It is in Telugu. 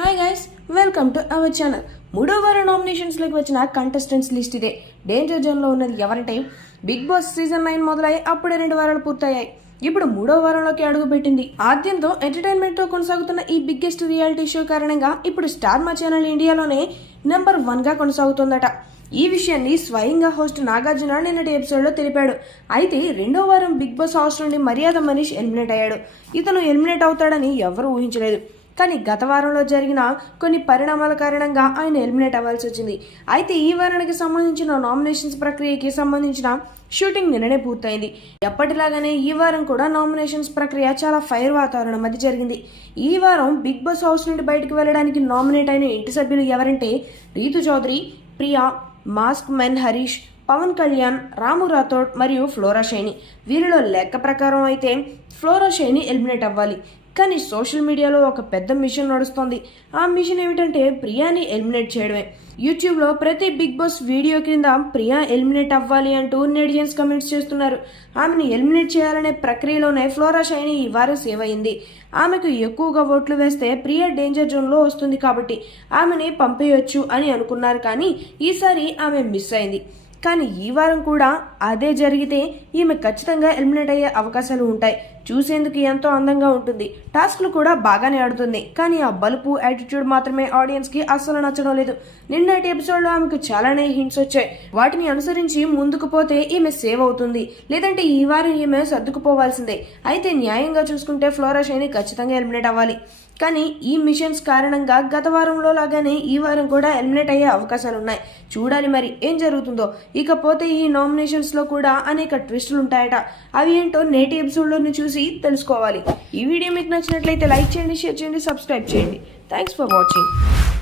Hi guys, welcome to our channel. మూడో వారం నామినేషన్స్లోకి వచ్చిన కంటెస్టెంట్స్ లిస్ట్ ఇదే. డేంజర్ జోన్లో ఉన్నది ఎవరంటే బిగ్ బాస్ సీజన్ 9 మొదలై అప్పుడే 2 వారాలు పూర్తయ్యాయి. ఇప్పుడు మూడో వారంలోకి అడుగుపెట్టింది. ఆద్యంతో ఎంటర్టైన్మెంట్తో కొనసాగుతున్న ఈ బిగ్గెస్ట్ రియాలిటీ షో కారణంగా ఇప్పుడు స్టార్ మా ఛానల్ ఇండియాలోనే నెంబర్ 1గా కొనసాగుతోందట. ఈ విషయాన్ని స్వయంగా హోస్ట్ నాగార్జున నిన్నటి ఎపిసోడ్లో తెలిపాడు. అయితే 2వ వారం బిగ్ బాస్ హౌస్ నుండి మర్యాద మనీష్ ఎలిమినేట్ అయ్యాడు. ఇతను ఎలిమినేట్ అవుతాడని ఎవరూ ఊహించలేదు. కానీ గత వారంలో జరిగిన కొన్ని పరిణామాల కారణంగా ఆయన ఎలిమినేట్ అవ్వాల్సి వచ్చింది. అయితే ఈ వారానికి సంబంధించిన నామినేషన్స్ ప్రక్రియకి సంబంధించిన షూటింగ్ నిన్ననే పూర్తయింది. ఎప్పటిలాగానే ఈ వారం కూడా నామినేషన్స్ ప్రక్రియ చాలా ఫైర్ వాతావరణం మధ్య జరిగింది. ఈ వారం బిగ్ బాస్ హౌస్ నుండి బయటకు వెళ్ళడానికి నామినేట్ అయిన ఇంటి సభ్యులు ఎవరంటే రీతు చౌదరి, ప్రియా, మాస్క్ మెన్ హరీష్, పవన్ కళ్యాణ్, రాము రాథోడ్ మరియు ఫ్లోరా షైని. వీరిలో లెక్క ప్రకారం అయితే ఫ్లోరా షైని ఎలిమినేట్ అవ్వాలి. కానీ సోషల్ మీడియాలో ఒక పెద్ద మిషన్ నడుస్తోంది. ఆ మిషన్ ఏమిటంటే ప్రియాని ఎలిమినేట్ చేయడమే. యూట్యూబ్లో ప్రతి బిగ్ బాస్ వీడియో కింద ప్రియా ఎలిమినేట్ అవ్వాలి అంటూ నెటిజన్స్ కమెంట్స్ చేస్తున్నారు. ఆమెను ఎలిమినేట్ చేయాలనే ప్రక్రియలోనే ఫ్లోరా షైని ఈ వారం సేవ్ అయింది. ఆమెకు ఎక్కువగా ఓట్లు వేస్తే ప్రియా డేంజర్ జోన్లో వస్తుంది కాబట్టి ఆమెని పంపేయొచ్చు అని అనుకున్నారు. కానీ ఈసారి ఆమె మిస్ అయింది. కానీ ఈ వారం కూడా అదే జరిగితే ఈమె ఖచ్చితంగా ఎలిమినేట్ అయ్యే అవకాశాలు ఉంటాయి. చూసేందుకు ఎంతో అందంగా ఉంటుంది. టాస్క్లు కూడా బాగానే ఆడుతుంది. కానీ ఆ బలుపు, యాటిట్యూడ్ మాత్రమే ఆడియన్స్కి అస్సలు నచ్చడం లేదు. నిన్నటి ఎపిసోడ్లో ఆమెకు చాలానే హింట్స్ వచ్చాయి. వాటిని అనుసరించి ముందుకు పోతే ఈమె సేవ్ అవుతుంది. లేదంటే ఈ వారం ఈమె సర్దుకుపోవాల్సిందే. అయితే న్యాయంగా చూసుకుంటే ఫ్లోరా షైని ఖచ్చితంగా ఎలిమినేట్ అవ్వాలి. కానీ ఈ మిషన్స్ కారణంగా గత వారంలో లాగానే ఈ వారం కూడా ఎలిమినేట్ అయ్యే అవకాశాలు ఉన్నాయి. చూడాలి మరి ఏం జరుగుతుందో. ఇకపోతే ఈ నామినేషన్స్లో కూడా అనేక ట్విస్టులు ఉంటాయట. అవి ఏంటో నేటి ఎపిసోడ్లోని చూసి తెలుసుకోవాలి. ఈ వీడియో మీకు నచ్చినట్లయితే లైక్ చేయండి, షేర్ చేయండి, సబ్స్క్రైబ్ చేయండి. Thanks for watching.